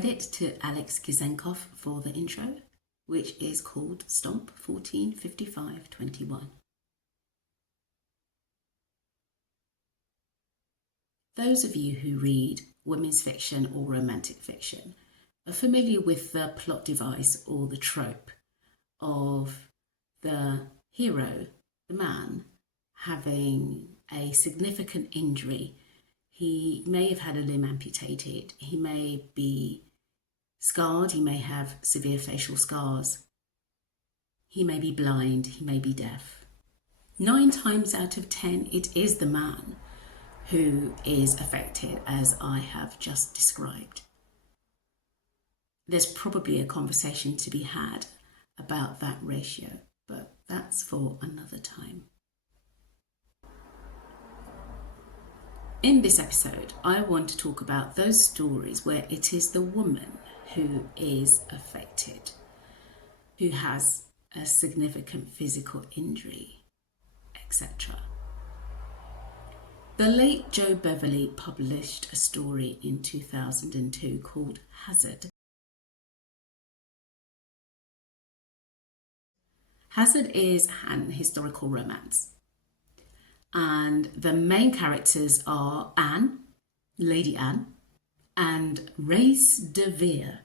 Credit to Alex Kizenkov for the intro, which is called Stomp 145521. Those of you who read women's fiction or romantic fiction are familiar with the plot device or the trope of the hero, the man, having a significant injury. He may have had a limb amputated, he may be scarred, he may have severe facial scars, he may be blind, he may be deaf. 9 times out of 10, it is the man who is affected, as I have just described. There's probably a conversation to be had about that ratio, but that's for another time. In this episode, I want to talk about those stories where it is the woman who is affected, who has a significant physical injury, etc. The late Jo Beverley published a story in 2002 called Hazard. Hazard is an historical romance, and the main characters are Anne, Lady Anne, and Race de Vere.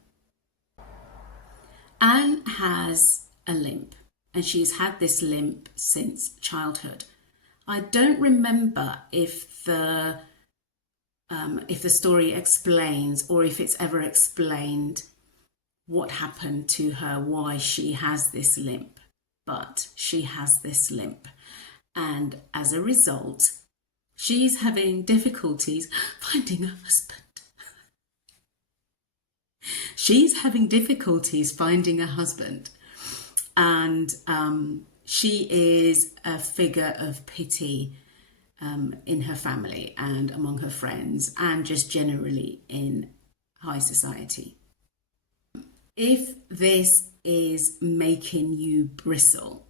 Anne has a limp, and she's had this limp since childhood. I don't remember if the story explains, or if it's ever explained, what happened to her, why she has this limp, but she has this limp. And as a result, she's having difficulties finding a husband. She's having difficulties finding a husband. And she is a figure of pity in her family and among her friends, and just generally in high society. If this is making you bristle,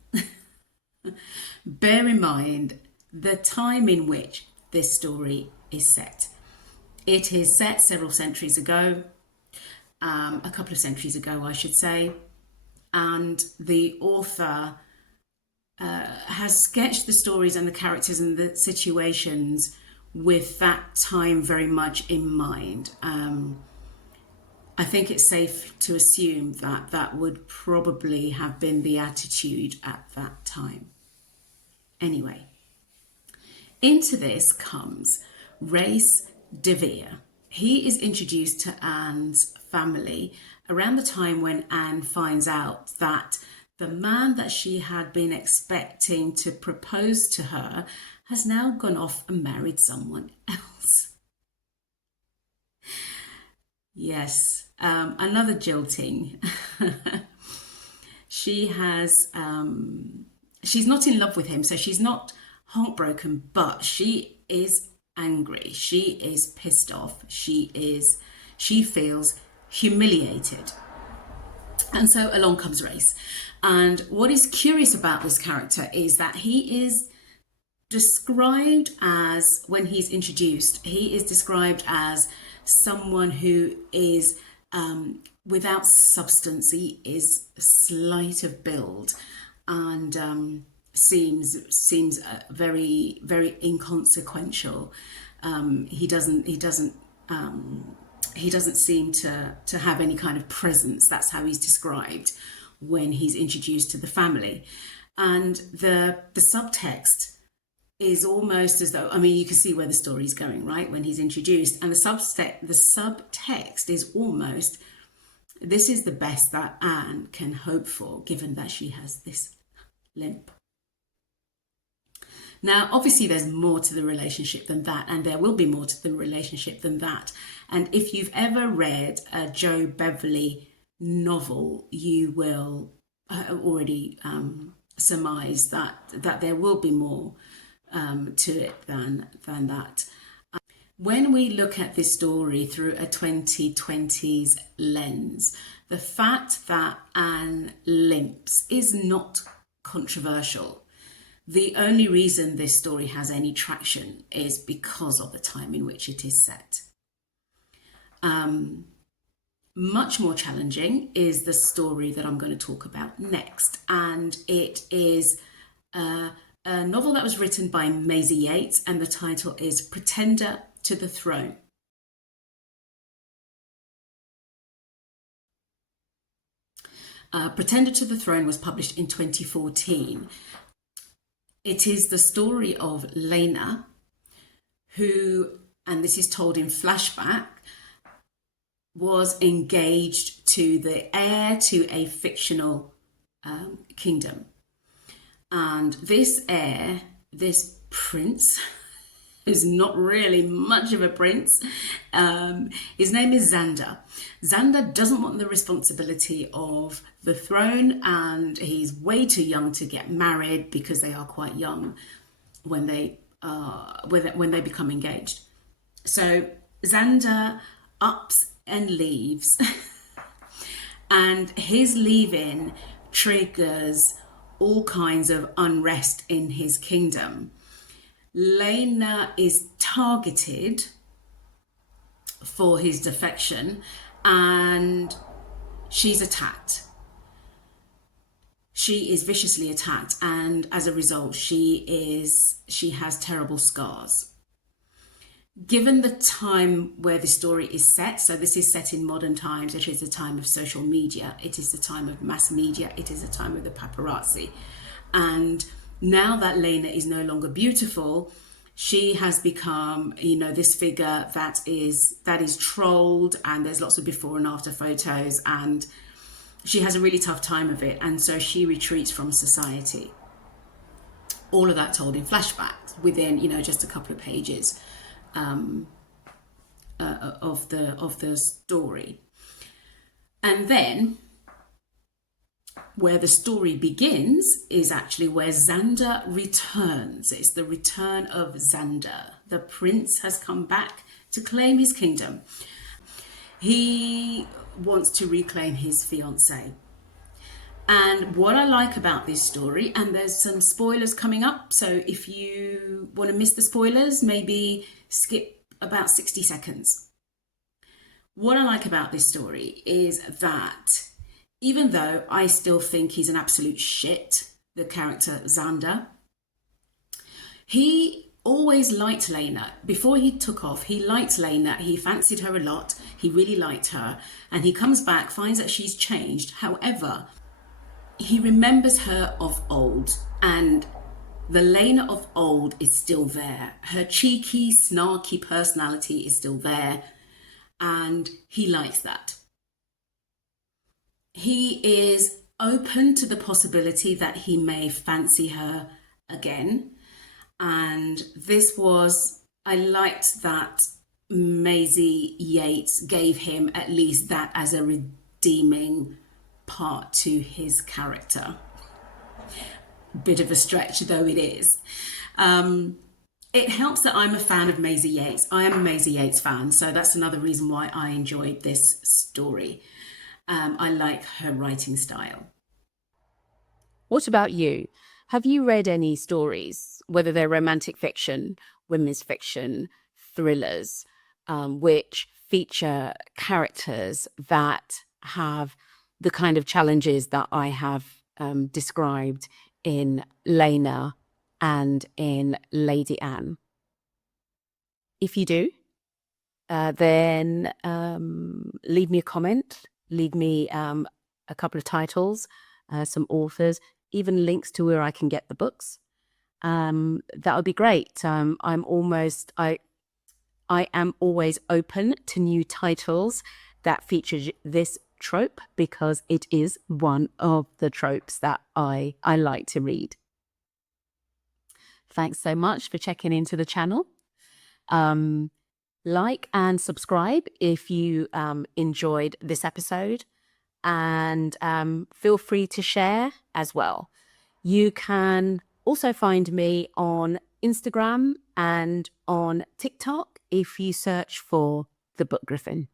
bear in mind the time in which this story is set. It is set several centuries ago, a couple of centuries ago, I should say, and the author has sketched the stories and the characters and the situations with that time very much in mind. I think it's safe to assume that that would probably have been the attitude at that time. Anyway, into this comes Race de Vere. He is introduced to Anne's family around the time when Anne finds out that the man that she had been expecting to propose to her has now gone off and married someone else. Yes, another jilting. She has, she's not in love with him, so she's not heartbroken, but she is angry. She is pissed off. She feels humiliated. And so along comes Race. And what is curious about this character is that he is described as, when he's introduced, he is described as someone who is without substance. He is slight of build and seems very, very inconsequential. He doesn't seem to have any kind of presence. That's how he's described when he's introduced to the family. And the subtext is almost as though, I mean, you can see where the story's going, right? When he's introduced, and the subtext is almost, this is the best that Anne can hope for, given that she has this limp. Now, obviously, there's more to the relationship than that, and there will be more to the relationship than that. And if you've ever read a Jo Beverley novel, you will already surmise that there will be more to it than that. When we look at this story through a 2020s lens, the fact that Anne limps is not controversial. The only reason this story has any traction is because of the time in which it is set. Much more challenging is the story that I'm going to talk about next. And it is a novel that was written by Maisey Yates, and the title is Pretender to the Throne. Pretender to the Throne was published in 2014. It is the story of Lena, who, and this is told in flashback, was engaged to the heir to a fictional kingdom. And this heir, this prince, who's not really much of a prince, his name is Xander. Xander doesn't want the responsibility of the throne, and he's way too young to get married because they are quite young when they become engaged. So Xander ups and leaves, and his leaving triggers all kinds of unrest in his kingdom. Lena is targeted for his defection, and she's attacked. She is viciously attacked, and as a result, she has terrible scars. Given the time where the story is set, so this is set in modern times, it is the time of social media, it is the time of mass media, it is the time of the paparazzi. And now that Lena is no longer beautiful, she has become, this figure that is trolled, and there's lots of before and after photos, and she has a really tough time of it, and so she retreats from society. All of that told in flashbacks within, just a couple of pages of the story. And then where the story begins is actually where Xander returns. It's the return of Xander. The prince has come back to claim his kingdom. He wants to reclaim his fiancée. And what I like about this story, and there's some spoilers coming up, so if you want to miss the spoilers, maybe skip about 60 seconds. What I like about this story is that even though I still think he's an absolute shit, the character Xander, he always liked Lena. Before he took off, he liked Lena. He fancied her a lot. He really liked her. And he comes back, finds that she's changed. However, he remembers her of old, and the Lena of old is still there. Her cheeky, snarky personality is still there, and he likes that. He is open to the possibility that he may fancy her again, and I liked that Maisey Yates gave him at least that as a redeeming part to his character. Bit of a stretch though it is. It helps that I'm a fan of Maisey Yates. I am a Maisey Yates fan, so that's another reason why I enjoyed this story. I like her writing style. What about you? Have you read any stories, whether they're romantic fiction, women's fiction, thrillers, which feature characters that have the kind of challenges that I have described in Lena and in Lady Anne? If you do, then leave me a comment, leave me a couple of titles, some authors, even links to where I can get the books. That would be great. I am always open to new titles that feature this trope, because it is one of the tropes that I like to read. Thanks so much for checking into the channel. Like and subscribe if you enjoyed this episode, and feel free to share as well. You can also find me on Instagram and on TikTok if you search for the Book Griffin.